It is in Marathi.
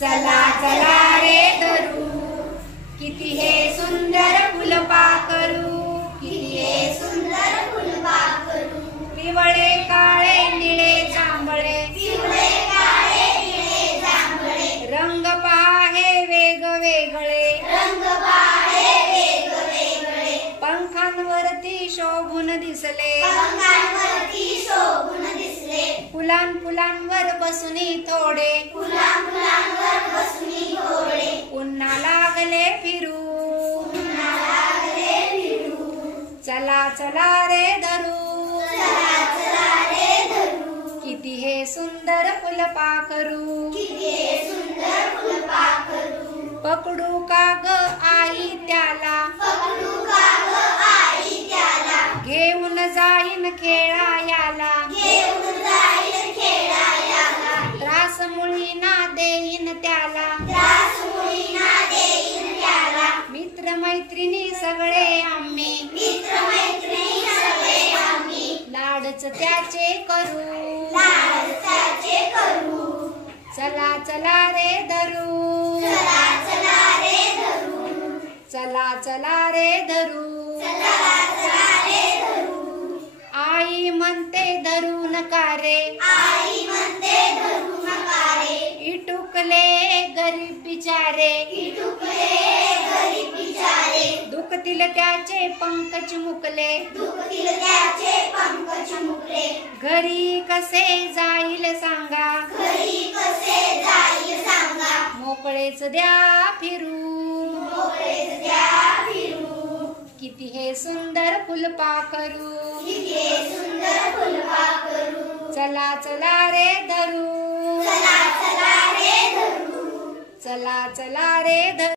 चला चला रे धरू, किती हे सुंदर फुलपाखरू, किती हे सुंदर फुलपाखरू. पिवळे काळे निळे जांभळे, पिवळे काळे निळे जांभळे. रंग पहा हे वेगवेगळे, रंग पहा हे वेगवेगळे. पंखांवरती शोभून दिसले, पंखांवरती शोभून दिसले. फुलांवर बसुनी थोडे, फुलांवर बसुनी थोडे. पुन्हा लागले फिरू, पुन्हा लागले फिरू. चला चला रे धरू, चला चला रे धरू. किती हे सुंदर फुलपाखरू, किती हे सुंदर फुलपाखरू. पकडू का ग आई त्याला, पकडू का ग आई त्याला. घेऊन जाईन खेळायाला, घेऊन जाईन खेळायाला. त्रास मुळी ना देईन त्याला, त्रास मुळी ना देईन त्याला. मित्र मैत्रिणी सगळे आम्ही, मित्र मैत्रिणी सगळे आम्ही. लाडच त्याचे करू, लाडच त्याचे करू. चला चला रे धरू, चला चला रे धरू. चला चला रे धरू, चला चला रे धरू. आई म्हणते धरू नका रे, आई म्हणते धरू नका रे. इटुकले गरीब बिचारे, इटुकले गरीब बिचारे. दुखतील त्याचे पंख चिमुकले, दुखतील त्याचे पंख चिमुकले. घरी कसे जाईल सांगा, घरी कसे जाईल सांगा. मोकळेच द्या फिरू, मोकळेच द्या फिरू. किती हे सुंदर फुलपाखरू, किती हे सुंदर फुलपाखरू. चला चला रे धरू, चला चला रे धरू. चला चला रे धरू.